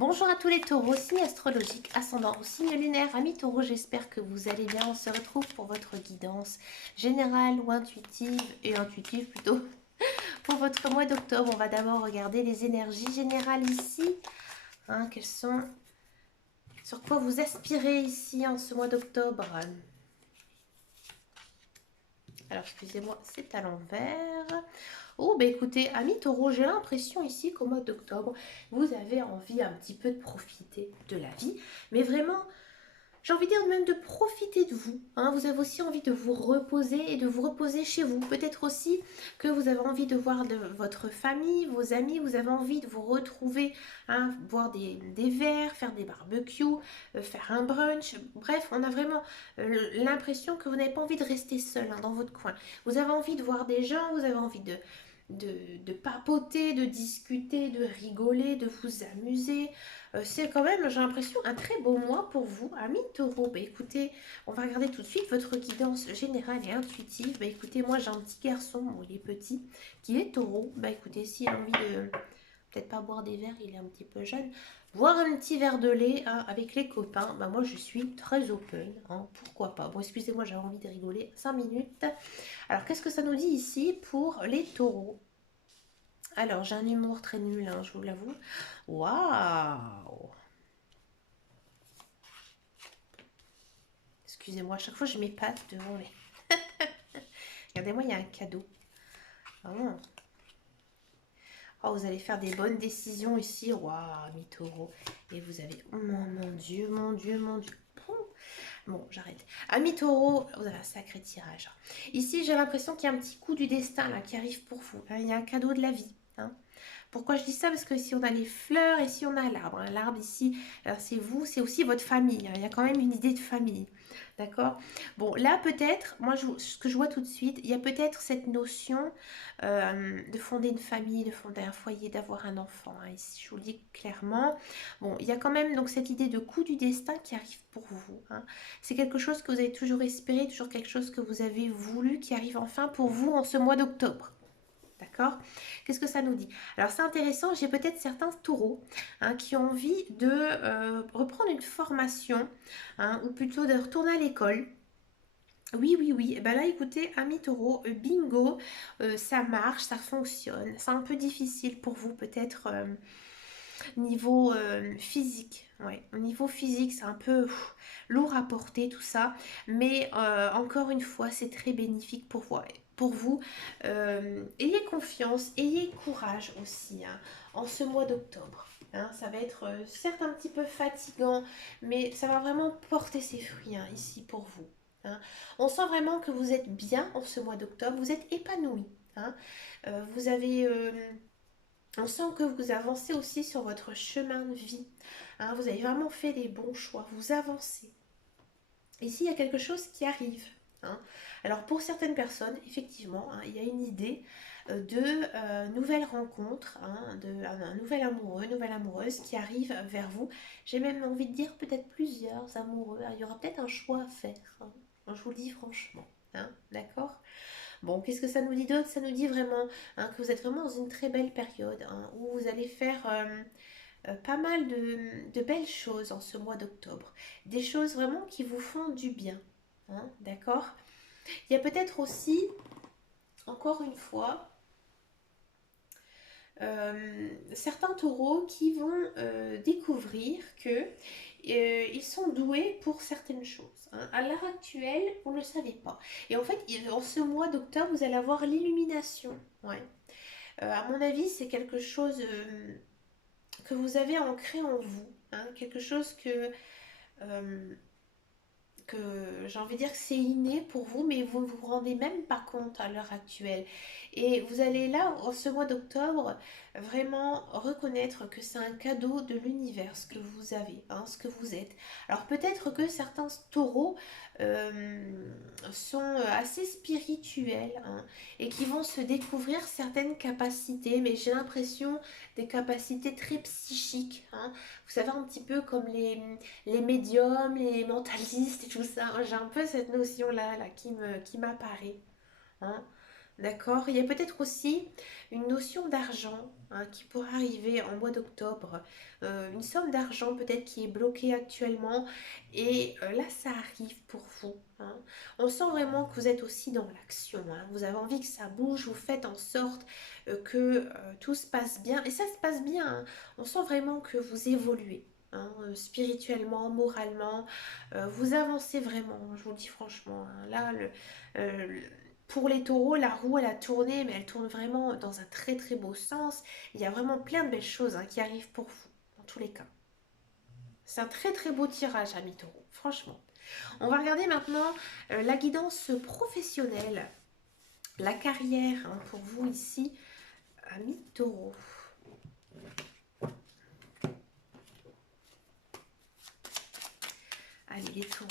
Bonjour à tous les taureaux, signe astrologique, ascendant au signe lunaire, amis taureaux, j'espère que vous allez bien. On se retrouve pour votre guidance générale ou intuitive, et intuitive plutôt, pour votre mois d'octobre. On va d'abord regarder les énergies générales ici. Quelles sont, sur quoi vous aspirez ici en ce mois d'octobre. Alors, excusez-moi, c'est à l'envers. Oh, bah écoutez, amis taureaux, j'ai l'impression ici qu'au mois d'octobre, vous avez envie un petit peu de profiter de la vie. Mais vraiment, j'ai envie de dire même de profiter de vous. Vous avez aussi envie de vous reposer et de vous reposer chez vous. Peut-être aussi que vous avez envie de voir de votre famille, vos amis, vous avez envie de vous retrouver, boire des verres, faire des barbecues, faire un brunch. Bref, on a vraiment l'impression que vous n'avez pas envie de rester seul dans votre coin. Vous avez envie de voir des gens, vous avez envie de papoter, de discuter, de rigoler, de vous amuser. C'est quand même, j'ai l'impression, un très beau mois pour vous, amis taureaux. Bah écoutez, on va regarder tout de suite votre guidance générale et intuitive. Bah écoutez, moi j'ai un petit garçon, bon, il est petit, qui est taureau. Bah écoutez, s'il a envie de, peut-être pas boire des verres, il est un petit peu jeune, boire un petit verre de lait avec les copains, bah moi je suis très open, pourquoi pas. Bon, excusez-moi, j'avais envie de rigoler 5 minutes. Alors, qu'est-ce que ça nous dit ici pour les taureaux? Alors, j'ai un humour très nul, je vous l'avoue. Waouh! Excusez-moi, à chaque fois je m'épate devant les... Regardez-moi, il y a un cadeau. Oh. Oh, vous allez faire des bonnes décisions ici. Waouh, mi taureau. Et vous avez... Oh mon Dieu, mon Dieu, mon Dieu. Bon, j'arrête. Ami taureau, vous avez un sacré tirage. Ici, j'ai l'impression qu'il y a un petit coup du destin là, qui arrive pour vous. Il y a un cadeau de la vie. Pourquoi je dis ça? Parce que ici on a les fleurs, ici on a l'arbre. L'arbre ici, c'est vous, c'est aussi votre famille. Il y a quand même une idée de famille. D'accord? Bon, là peut-être, moi ce que je vois tout de suite, il y a peut-être cette notion de fonder une famille, de fonder un foyer, d'avoir un enfant. Ici, je vous le dis clairement. Bon, il y a quand même donc cette idée de coup du destin qui arrive pour vous. C'est quelque chose que vous avez toujours espéré, toujours quelque chose que vous avez voulu qui arrive enfin pour vous en ce mois d'octobre. D'accord? Qu'est-ce que ça nous dit? Alors c'est intéressant, j'ai peut-être certains taureaux qui ont envie de reprendre une formation ou plutôt de retourner à l'école. Oui, oui, oui. Et ben là, écoutez, amis taureaux, bingo, ça marche, ça fonctionne. C'est un peu difficile pour vous peut-être niveau physique. Ouais, au niveau physique, c'est un peu lourd à porter tout ça. Mais encore une fois, c'est très bénéfique pour vous. Ayez confiance, ayez courage aussi en ce mois d'octobre. Ça va être certes un petit peu fatigant, mais ça va vraiment porter ses fruits ici pour vous. On sent vraiment que vous êtes bien en ce mois d'octobre, vous êtes épanoui. Vous avez... on sent que vous avancez aussi sur votre chemin de vie. Vous avez vraiment fait les bons choix, vous avancez. Ici, il y a quelque chose qui arrive. Alors pour certaines personnes, effectivement, il y a une idée de nouvelles rencontres, un nouvel amoureux, nouvelle amoureuse qui arrive vers vous. J'ai même envie de dire peut-être plusieurs amoureux. Il y aura peut-être un choix à faire. Je vous le dis franchement. D'accord? Bon, qu'est-ce que ça nous dit d'autre? Ça nous dit vraiment que vous êtes vraiment dans une très belle période où vous allez faire pas mal de belles choses en ce mois d'octobre. Des choses vraiment qui vous font du bien. D'accord? Il y a peut-être aussi, encore une fois, certains taureaux qui vont découvrir que ils sont doués pour certaines choses. À l'heure actuelle, vous ne le savez pas. Et en fait, en ce mois d'octobre, vous allez avoir l'illumination. Ouais. À mon avis, c'est quelque chose que vous avez ancré en vous. Quelque chose euh, que j'ai envie de dire que c'est inné pour vous, mais vous ne vous rendez même pas compte à l'heure actuelle. Et vous allez là, en ce mois d'octobre, vraiment reconnaître que c'est un cadeau de l'univers, ce que vous avez, ce que vous êtes. Alors peut-être que certains taureaux sont assez spirituels et qui vont se découvrir certaines capacités, mais j'ai l'impression des capacités très psychiques. Vous savez, un petit peu comme les médiums, les mentalistes et tout ça. J'ai un peu cette notion-là qui m'apparaît. Hein. D'accord? Il y a peut-être aussi une notion d'argent hein, qui pourrait arriver en mois d'octobre. Une somme d'argent peut-être qui est bloquée actuellement. Et là, ça arrive pour vous. Hein. On sent vraiment que vous êtes aussi dans l'action. Hein. Vous avez envie que ça bouge. Vous faites en sorte que tout se passe bien. Et ça se passe bien. Hein. On sent vraiment que vous évoluez. Hein, spirituellement, moralement, vous avancez vraiment, je vous le dis franchement. Hein. Là, euh, pour les taureaux, la roue, elle a tourné, mais elle tourne vraiment dans un très très beau sens. Il y a vraiment plein de belles choses hein, qui arrivent pour vous, dans tous les cas. C'est un très très beau tirage, amis taureaux, franchement. On va regarder maintenant la guidance professionnelle, la carrière hein, pour vous ici, amis taureaux. Allez, les taureaux.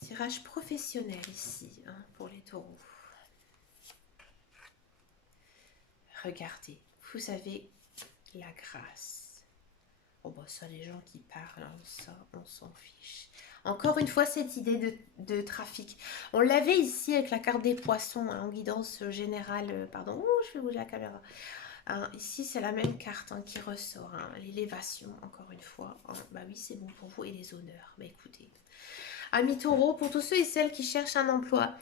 Tirage professionnel ici hein, pour les taureaux. Regardez, vous avez la grâce. Oh bah ça, les gens qui parlent, hein, ça, on s'en fiche. Encore une fois, cette idée de trafic. On l'avait ici avec la carte des poissons, hein, en guidance générale. Pardon, ouh, je vais bouger la caméra. Hein, ici, c'est la même carte hein, qui ressort. Hein, l'élévation, encore une fois. Hein, bah oui, c'est bon pour vous. Et les honneurs. Bah écoutez. Amis taureaux, pour tous ceux et celles qui cherchent un emploi,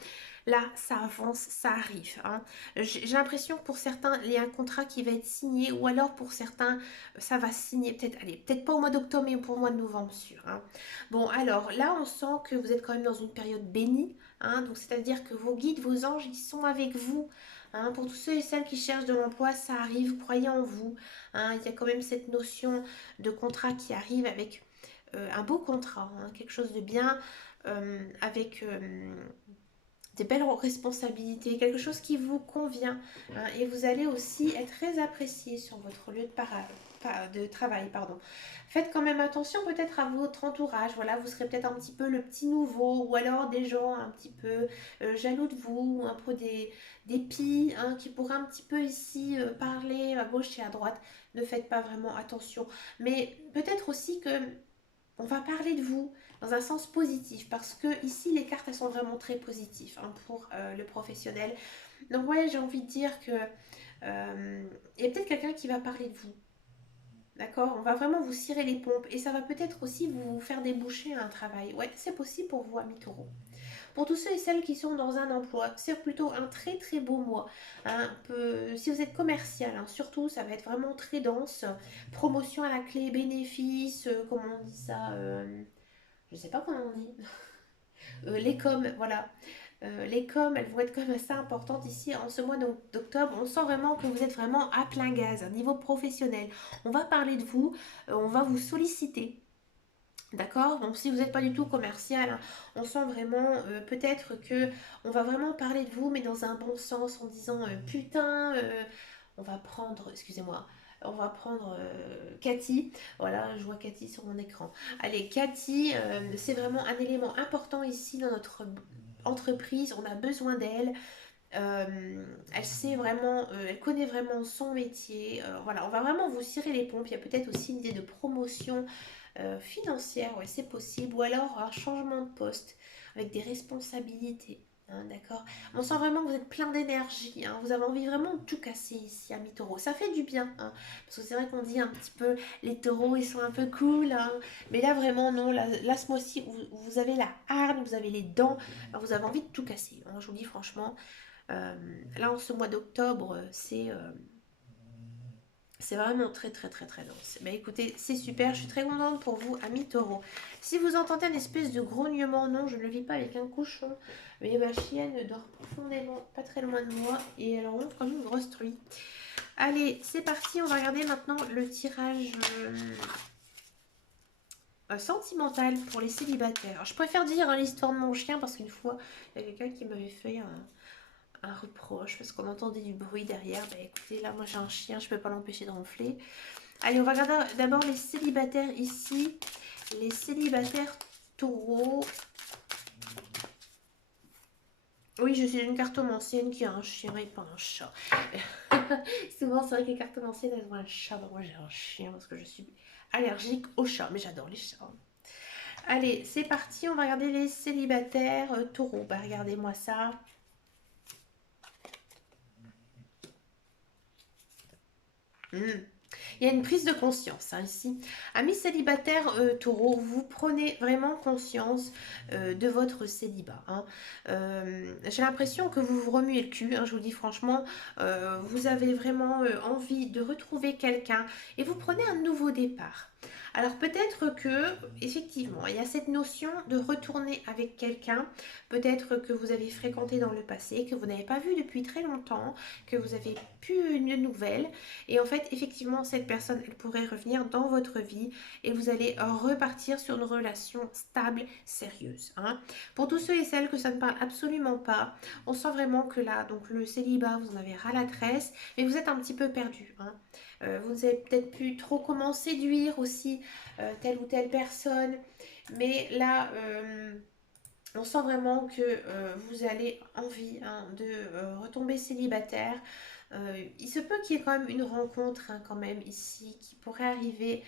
là, ça avance, ça arrive. Hein. J'ai l'impression que pour certains, il y a un contrat qui va être signé, ou alors pour certains, ça va signer peut-être, allez, peut-être pas au mois d'octobre, mais pour le mois de novembre, sûr. Hein. Bon, alors là, on sent que vous êtes quand même dans une période bénie. Hein, donc, c'est-à-dire que vos guides, vos anges, ils sont avec vous. Hein, pour tous ceux et celles qui cherchent de l'emploi, ça arrive, croyez en vous. Hein, il y a quand même cette notion de contrat qui arrive avec un beau contrat, hein, quelque chose de bien, avec des belles responsabilités, quelque chose qui vous convient. Hein, et vous allez aussi être très apprécié sur votre lieu de travail. Pardon. Faites quand même attention peut-être à votre entourage. Voilà, vous serez peut-être un petit peu le petit nouveau, ou alors des gens un petit peu jaloux de vous, ou un peu des pies hein, qui pourraient un petit peu ici parler à gauche et à droite. Ne faites pas vraiment attention. Mais peut-être aussi que on va parler de vous dans un sens positif parce que ici les cartes elles sont vraiment très positives hein, pour le professionnel. Donc ouais, j'ai envie de dire que il y a peut-être quelqu'un qui va parler de vous. D'accord? On va vraiment vous cirer les pompes et ça va peut-être aussi vous faire déboucher à un travail. Ouais, c'est possible pour vous, amis taureaux. Pour tous ceux et celles qui sont dans un emploi, c'est plutôt un très très beau mois. Hein, si vous êtes commercial, hein, surtout, ça va être vraiment très dense. Promotion à la clé, bénéfices, comment on dit ça je sais pas comment on dit. Les coms, voilà. Les coms, elles vont être quand même assez importantes ici en ce mois d'octobre. On sent vraiment que vous êtes vraiment à plein gaz, à niveau professionnel. On va parler de vous, on va vous solliciter. D'accord. Donc si vous n'êtes pas du tout commercial, hein, on sent vraiment peut-être que on va vraiment parler de vous, mais dans un bon sens, en disant putain, on va prendre, excusez-moi, on va prendre Cathy. Voilà, je vois Cathy sur mon écran. Allez, Cathy, c'est vraiment un élément important ici dans notre entreprise. On a besoin d'elle. Elle sait vraiment, elle connaît vraiment son métier. Voilà, on va vraiment vous cirer les pompes. Il y a peut-être aussi une idée de promotion financière, ouais, c'est possible. Ou alors un changement de poste avec des responsabilités. Hein, d'accord. On sent vraiment que vous êtes plein d'énergie. Hein, vous avez envie vraiment de tout casser ici, amis taureaux. Ça fait du bien. Hein, parce que c'est vrai qu'on dit un petit peu les taureaux, ils sont un peu cool. Hein, mais là, vraiment, non. Là ce mois-ci, vous avez la hargne, vous avez les dents. Vous avez envie de tout casser. Hein, je vous dis franchement. Là, en ce mois d'octobre, c'est vraiment très très très très dense. Mais écoutez, c'est super, je suis très contente pour vous, amis taureaux. Si vous entendez une espèce de grognement, non, je ne le vis pas avec un cochon, mais ma chienne dort profondément, pas très loin de moi, et elle ronfle comme une grosse truie. Allez, c'est parti, on va regarder maintenant le tirage sentimental pour les célibataires. Alors, je préfère dire hein, l'histoire de mon chien, parce qu'une fois, il y a quelqu'un qui m'avait fait un reproche parce qu'on entendait du bruit derrière. Bah écoutez, là moi j'ai un chien, je peux pas l'empêcher de ronfler. Allez, on va regarder d'abord les célibataires ici. Les célibataires taureaux. Oui, je suis une cartomancienne qui a un chien et pas un chat. Souvent, c'est vrai que les cartomanciennes, elles ont un chat. Bah, moi, j'ai un chien parce que je suis allergique aux chats, mais j'adore les chats. Allez, c'est parti, on va regarder les célibataires taureaux. Bah, regardez-moi ça. Hmm. Il y a une prise de conscience hein, ici. Amis célibataires taureaux, vous prenez vraiment conscience de votre célibat. Hein. J'ai l'impression que vous vous remuez le cul, hein, je vous dis franchement. Vous avez vraiment envie de retrouver quelqu'un et vous prenez un nouveau départ. Alors peut-être que, effectivement, il y a cette notion de retourner avec quelqu'un, peut-être que vous avez fréquenté dans le passé, que vous n'avez pas vu depuis très longtemps, que vous avez plus une nouvelle. Et en fait, effectivement, cette personne, elle pourrait revenir dans votre vie et vous allez repartir sur une relation stable, sérieuse. Hein. Pour tous ceux et celles que ça ne parle absolument pas, on sent vraiment que là, donc le célibat, vous en avez ras la tresse, mais vous êtes un petit peu perdu. Hein. Vous ne savez peut-être plus trop comment séduire aussi telle ou telle personne, mais là... on sent vraiment que vous avez envie hein, de retomber célibataire. Il se peut qu'il y ait quand même une rencontre hein, quand même ici qui pourrait arriver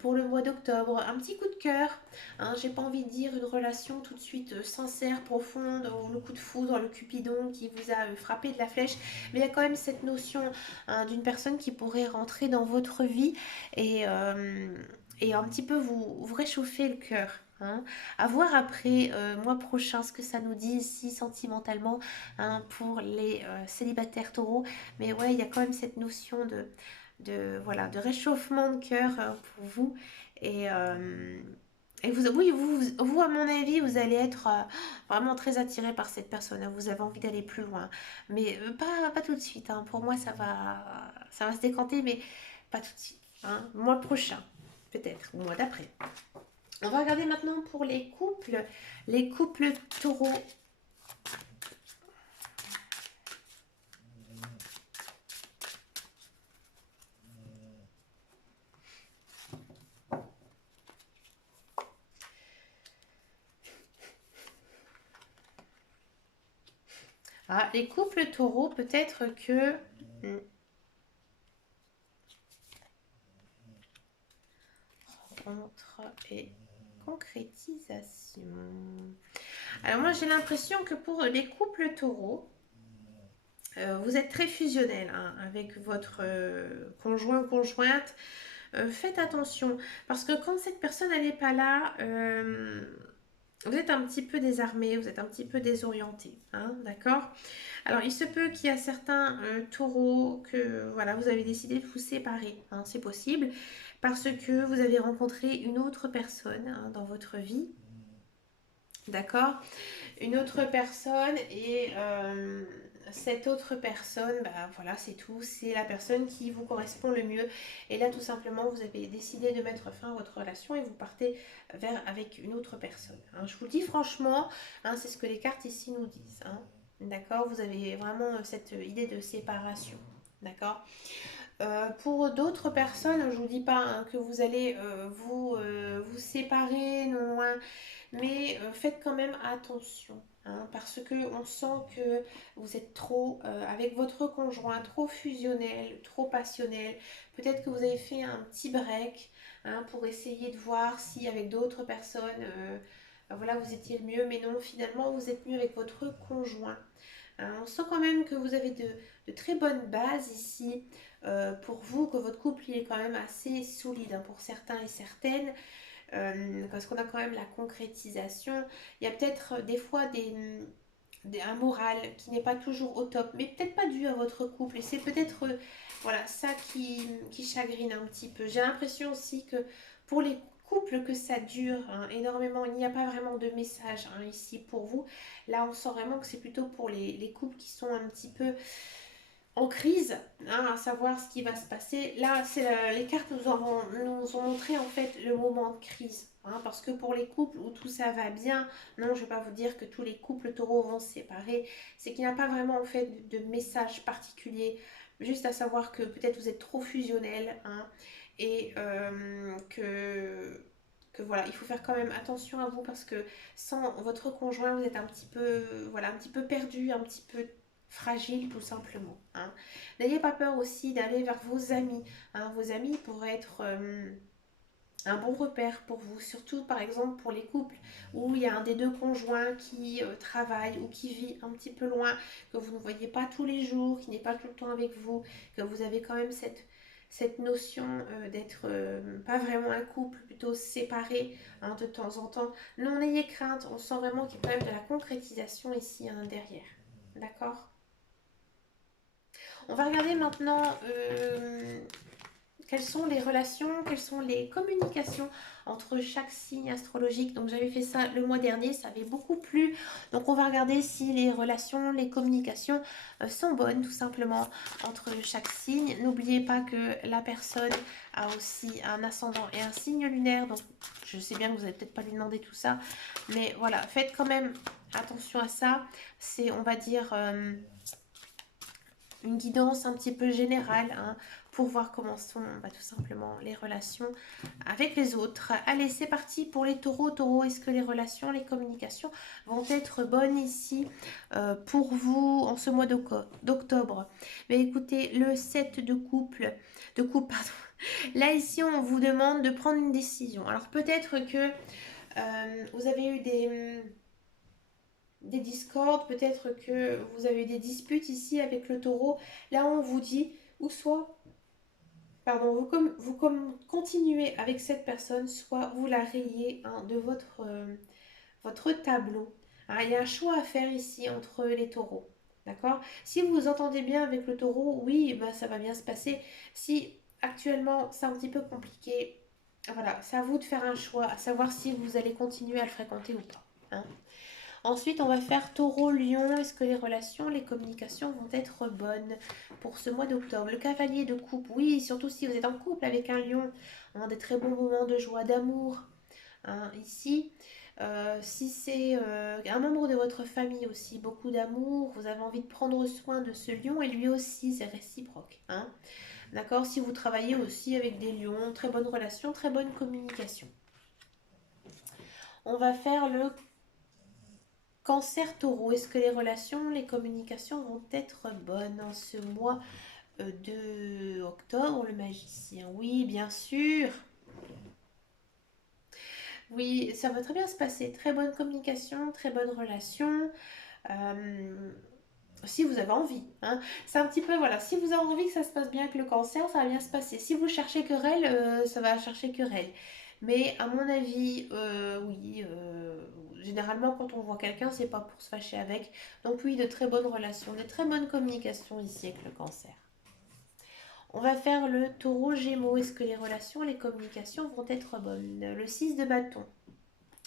pour le mois d'octobre. Un petit coup de cœur. Hein, j'ai pas envie de dire une relation tout de suite sincère, profonde, ou le coup de foudre, le cupidon qui vous a frappé de la flèche. Mais il y a quand même cette notion hein, d'une personne qui pourrait rentrer dans votre vie et un petit peu vous réchauffer le cœur. Hein. À voir après mois prochain ce que ça nous dit ici sentimentalement hein, pour les célibataires taureaux. Mais ouais, il y a quand même cette notion voilà, de réchauffement de cœur pour vous. Et, vous, oui, vous, à mon avis, vous allez être vraiment très attiré par cette personne. Hein. Vous avez envie d'aller plus loin. Mais pas tout de suite. Hein. Pour moi, ça va se décanter, mais pas tout de suite. Hein. Mois prochain, peut-être, ou mois d'après. On va regarder maintenant pour les couples. Les couples taureaux. Ah, les couples taureaux, peut-être que... Rencontre et concrétisation. Alors moi, j'ai l'impression que pour les couples taureaux, vous êtes très fusionnel hein, avec votre conjoint ou conjointe. Faites attention parce que quand cette personne elle n'est pas là, vous êtes un petit peu désarmé, vous êtes un petit peu désorienté, hein, d'accord? Alors il se peut qu'il y a certains taureaux que voilà vous avez décidé de vous séparer, hein, c'est possible parce que vous avez rencontré une autre personne hein, dans votre vie, d'accord? Une autre personne et cette autre personne, bah voilà, c'est tout, c'est la personne qui vous correspond le mieux. Et là, tout simplement, vous avez décidé de mettre fin à votre relation et vous partez avec une autre personne. Hein. Je vous le dis franchement, hein, c'est ce que les cartes ici nous disent. Hein. D'accord? Vous avez vraiment cette idée de séparation. D'accord? Pour d'autres personnes, je ne vous dis pas hein, que vous allez vous séparer, non loin, mais faites quand même attention. Hein, parce que on sent que vous êtes trop avec votre conjoint, trop fusionnel, trop passionnel. Peut-être que vous avez fait un petit break hein, pour essayer de voir si avec d'autres personnes, voilà, vous étiez le mieux. Mais non, finalement, vous êtes mieux avec votre conjoint. Hein, on sent quand même que vous avez de très bonnes bases ici pour vous, que votre couple il est quand même assez solide hein, pour certains et certaines. Parce qu'on a quand même la concrétisation. Il y a peut-être des fois un moral qui n'est pas toujours au top, mais peut-être pas dû à votre couple. Et c'est peut-être voilà, ça qui chagrine un petit peu. J'ai l'impression aussi que pour les couples que ça dure hein, énormément, il n'y a pas vraiment de message hein, ici pour vous. Là, on sent vraiment que c'est plutôt pour les couples qui sont un petit peu en crise, hein, à savoir ce qui va se passer. Là, les cartes nous ont montré en fait le moment de crise. Hein, parce que pour les couples où tout ça va bien, non, je ne vais pas vous dire que tous les couples taureaux vont se séparer. C'est qu'il n'y a pas vraiment en fait de message particulier. Juste à savoir que peut-être vous êtes trop fusionnel hein, et que voilà, il faut faire quand même attention à vous parce que sans votre conjoint, vous êtes un petit peu, voilà, un petit peu perdu, un petit peu fragile tout simplement. Hein. N'ayez pas peur aussi d'aller vers vos amis. Hein. Vos amis pourraient être un bon repère pour vous, surtout par exemple pour les couples où il y a un des deux conjoints qui travaille ou qui vit un petit peu loin, que vous ne voyez pas tous les jours, qui n'est pas tout le temps avec vous, que vous avez quand même cette notion d'être pas vraiment un couple, plutôt séparé hein, de temps en temps. Non, n'ayez crainte, on sent vraiment qu'il y a quand même de la concrétisation ici hein, derrière. D'accord. On va regarder maintenant quelles sont les relations, quelles sont les communications entre chaque signe astrologique. Donc j'avais fait ça le mois dernier, ça avait beaucoup plu. Donc on va regarder si les relations, les communications sont bonnes tout simplement entre chaque signe. N'oubliez pas que la personne a aussi un ascendant et un signe lunaire. Donc je sais bien que vous n'allez peut-être pas lui demander tout ça. Mais voilà, faites quand même attention à ça. C'est, on va dire une guidance un petit peu générale hein, pour voir comment sont bah, tout simplement les relations avec les autres. Allez, c'est parti pour les taureaux. Taureaux, est-ce que les relations, les communications vont être bonnes ici pour vous en ce mois d'octobre? Mais écoutez, le 7 de coupe, pardon. Là, ici, on vous demande de prendre une décision. Alors, peut-être que vous avez eu des discordes, peut-être que vous avez des disputes ici avec le taureau. Là, on vous dit, ou soit, pardon, vous continuez avec cette personne, soit vous la rayez hein, de votre tableau. Hein, il y a un choix à faire ici entre les taureaux. D'accord. Si vous vous entendez bien avec le taureau, oui, bah, ça va bien se passer. Si actuellement c'est un petit peu compliqué, voilà, c'est à vous de faire un choix, à savoir si vous allez continuer à le fréquenter ou pas. Hein. Ensuite, on va faire taureau-lion. Est-ce que les relations, les communications vont être bonnes pour ce mois d'octobre? Le cavalier de coupe, oui, surtout si vous êtes en couple avec un lion. Hein, des très bons moments de joie, d'amour. Hein, ici, si c'est un membre de votre famille aussi, beaucoup d'amour, vous avez envie de prendre soin de ce lion et lui aussi, c'est réciproque. Hein. D'accord. Si vous travaillez aussi avec des lions, très bonne relation, très bonne communication. On va faire le Cancer taureau, est-ce que les relations, les communications vont être bonnes en ce mois de octobre, le magicien? Oui, bien sûr. Oui, ça va très bien se passer. Très bonne communication, très bonne relation. Euh, si vous avez envie. Hein. C'est un petit peu, voilà, si vous avez envie que ça se passe bien avec le cancer, ça va bien se passer. Si vous cherchez querelle, ça va chercher querelle. Mais à mon avis, oui, généralement quand on voit quelqu'un, c'est pas pour se fâcher avec. Donc oui, de très bonnes relations, de très bonnes communications ici avec le cancer. On va faire le taureau gémeaux. Est-ce que les relations, les communications vont être bonnes? Le 6 de bâton.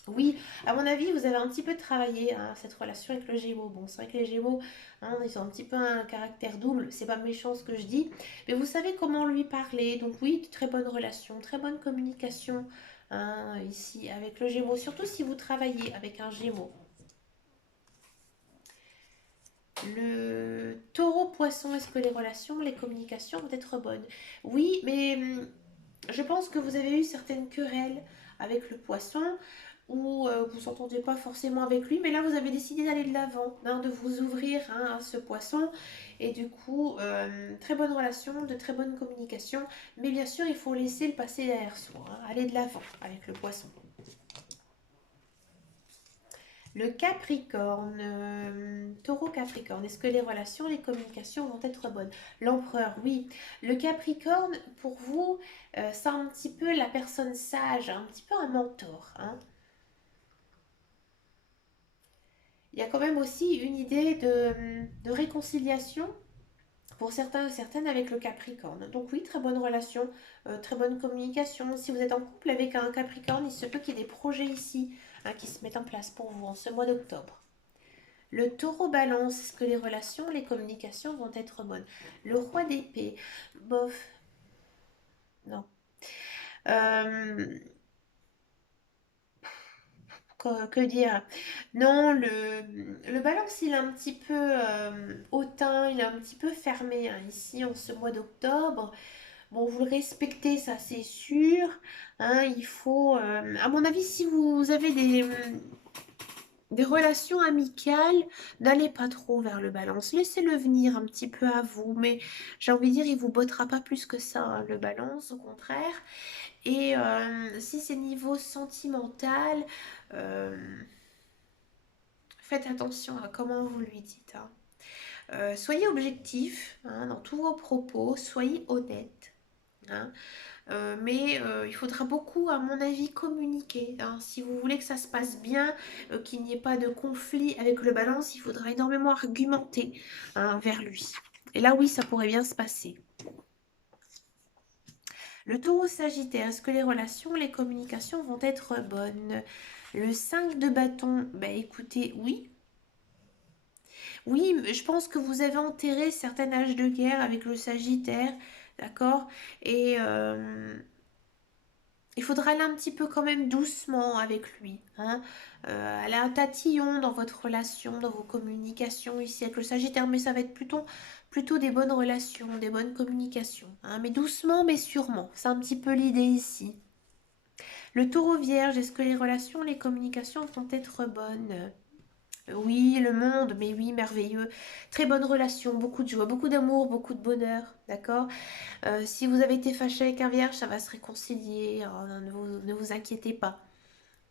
Oui, à mon avis, vous avez un petit peu travaillé hein, cette relation avec le Gémeaux. Bon, c'est vrai que les Gémeaux, hein, ils ont un petit peu un caractère double. C'est pas méchant ce que je dis, mais vous savez comment lui parler. Donc oui, très bonne relation, très bonne communication hein, ici avec le Gémeaux. Surtout si vous travaillez avec un Gémeaux. Le taureau poisson, est-ce que les relations, les communications vont être bonnes? Oui, mais je pense que vous avez eu certaines querelles avec le poisson ou vous ne s'entendiez pas forcément avec lui, mais là vous avez décidé d'aller de l'avant, hein, de vous ouvrir hein, à ce poisson et du coup très bonne relation, de très bonne communication, mais bien sûr il faut laisser le passé derrière soi, hein, aller de l'avant avec le poisson. Le Capricorne, taureau Capricorne, est-ce que les relations, les communications vont être bonnes? L'empereur, oui. Le Capricorne, pour vous, c'est un petit peu la personne sage, un petit peu un mentor. Hein. Il y a quand même aussi une idée de réconciliation pour certains et certaines avec le Capricorne. Donc oui, très bonne relation, très bonne communication. Si vous êtes en couple avec un Capricorne, il se peut qu'il y ait des projets ici hein, qui se mettent en place pour vous en ce mois d'octobre. Le taureau balance, est-ce que les relations, les communications vont être bonnes? Le roi d'épée, bof, non. Euh, que dire? Non, le balance, il est un petit peu hautain, il est un petit peu fermé hein, ici en ce mois d'octobre. Bon, vous le respectez, ça c'est sûr. Hein, il faut, à mon avis, si vous avez Des relations amicales, n'allez pas trop vers le balance. Laissez-le venir un petit peu à vous. Mais j'ai envie de dire, il vous bottera pas plus que ça, hein, le balance, au contraire. Et si c'est niveau sentimental, euh, faites attention à comment vous lui dites, hein. Soyez objectif, hein, dans tous vos propos, soyez honnête, hein. Mais il faudra beaucoup, à mon avis, communiquer, hein. Si vous voulez que ça se passe bien, qu'il n'y ait pas de conflit avec le balance, il faudra énormément argumenter, hein, vers lui. Et là, oui, ça pourrait bien se passer. Le taureau sagittaire, est-ce que les relations, les communications vont être bonnes? Le 5 de bâton, bah écoutez, oui. Oui, je pense que vous avez enterré certains âges de guerre avec le sagittaire, d'accord? Et il faudra aller un petit peu quand même doucement avec lui, hein. Aller un tatillon dans votre relation, dans vos communications ici avec le Sagittaire, mais ça va être plutôt des bonnes relations, des bonnes communications, hein. Mais doucement, mais sûrement. C'est un petit peu l'idée ici. Le Taureau Vierge, est-ce que les relations, les communications vont être bonnes? Oui, le monde, mais oui, merveilleux. Très bonne relation, beaucoup de joie, beaucoup d'amour, beaucoup de bonheur, d'accord? Si vous avez été fâché avec un vierge, ça va se réconcilier, hein, ne vous inquiétez pas,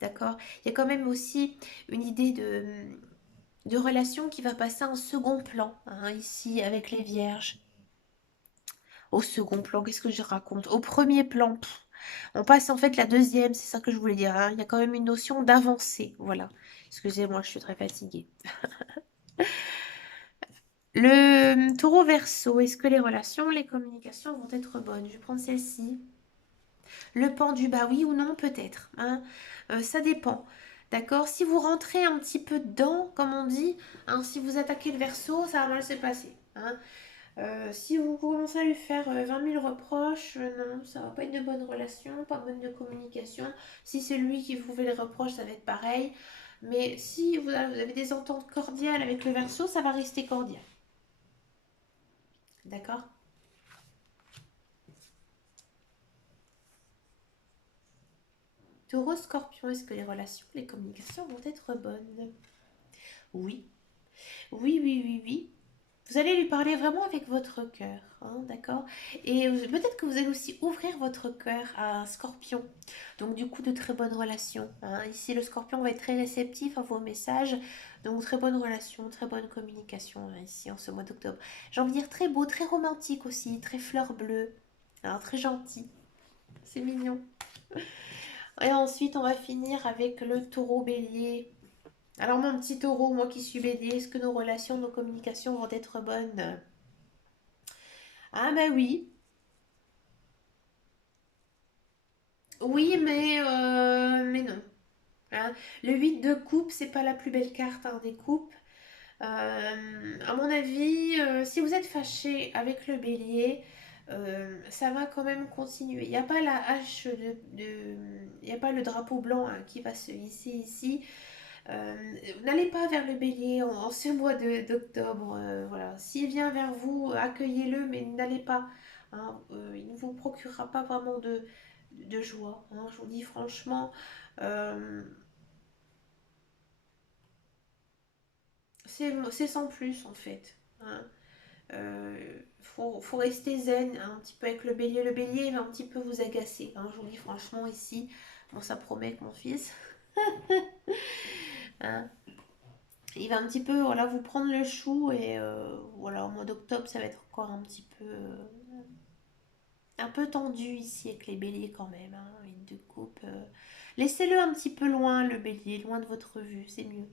d'accord? Il y a quand même aussi une idée de relation qui va passer en second plan, hein, ici, avec les vierges. Au second plan, qu'est-ce que je raconte? Au premier plan, on passe en fait la deuxième, c'est ça que je voulais dire, hein. Il y a quand même une notion d'avancée, voilà. Excusez-moi, je suis très fatiguée. Le taureau verseau, est-ce que les relations, les communications vont être bonnes? Je vais prendre celle-ci. Le pendu, bah oui ou non, peut-être, hein. Ça dépend. D'accord? Si vous rentrez un petit peu dedans, comme on dit, hein, si vous attaquez le verso, ça va mal se passer, hein. Si vous commencez à lui faire 20 000 reproches, non, ça va pas être de bonne relation, pas bonne de communication. Si c'est lui qui vous fait les reproches, ça va être pareil. Mais si vous avez des ententes cordiales avec le verso, ça va rester cordial. D'accord? Taureau, scorpion, est-ce que les relations, les communications vont être bonnes? Oui. Oui, oui, oui, oui. Vous allez lui parler vraiment avec votre cœur, hein, d'accord? Et peut-être que vous allez aussi ouvrir votre cœur à un scorpion. Donc du coup, de très bonnes relations, hein. Ici, le scorpion va être très réceptif à vos messages. Donc très bonne relation, très bonne communication, hein, ici en ce mois d'octobre. J'ai envie de dire très beau, très romantique aussi, très fleur bleue, hein, très gentil. C'est mignon. Et ensuite, on va finir avec le taureau bélier. Alors mon petit taureau, moi qui suis bélier, est-ce que nos relations, nos communications vont être bonnes? Ah bah oui, oui, mais non, hein. Le 8 de coupe, c'est pas la plus belle carte, hein, des coupes. À mon avis, si vous êtes fâché avec le bélier, ça va quand même continuer. Il n'y a pas la hache il n'y a pas le drapeau blanc, hein, qui va se hisser ici. N'allez pas vers le bélier en ce mois d'octobre. Voilà. S'il vient vers vous, accueillez-le, mais n'allez pas, hein. Il ne vous procurera pas vraiment de joie, hein. Je vous dis franchement, euh, c'est sans plus en fait, hein. Faut rester zen, hein, un petit peu avec le bélier. Le bélier il va un petit peu vous agacer, hein. Je vous dis franchement ici, bon ça promet avec mon fils. Hein. Il va un petit peu, voilà, vous prendre le chou et voilà, au mois d'octobre, ça va être encore un peu tendu ici avec les béliers quand même, hein, une de coupe. Laissez-le un petit peu loin, le bélier, loin de votre vue, c'est mieux.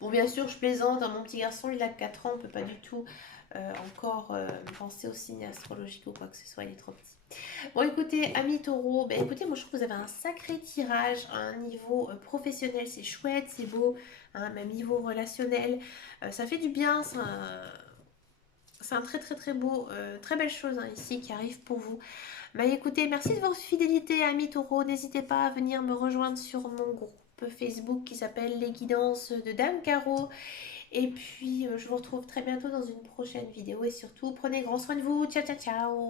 Bon, bien sûr, je plaisante, hein, mon petit garçon, il a 4 ans, on peut pas du tout encore penser au signe astrologique ou quoi que ce soit, il est trop petit. Bon, écoutez, amis taureau, ben, écoutez, moi je trouve que vous avez un sacré tirage à un niveau professionnel, c'est chouette, c'est beau, hein, même niveau relationnel, ça fait du bien, c'est un très très très beau, très belle chose, hein, ici qui arrive pour vous. Bah écoutez, merci de votre fidélité, amis taureau, n'hésitez pas à venir me rejoindre sur mon groupe Facebook qui s'appelle Les Guidances de Dame Caro. Et puis je vous retrouve très bientôt dans une prochaine vidéo et surtout prenez grand soin de vous. Ciao ciao ciao.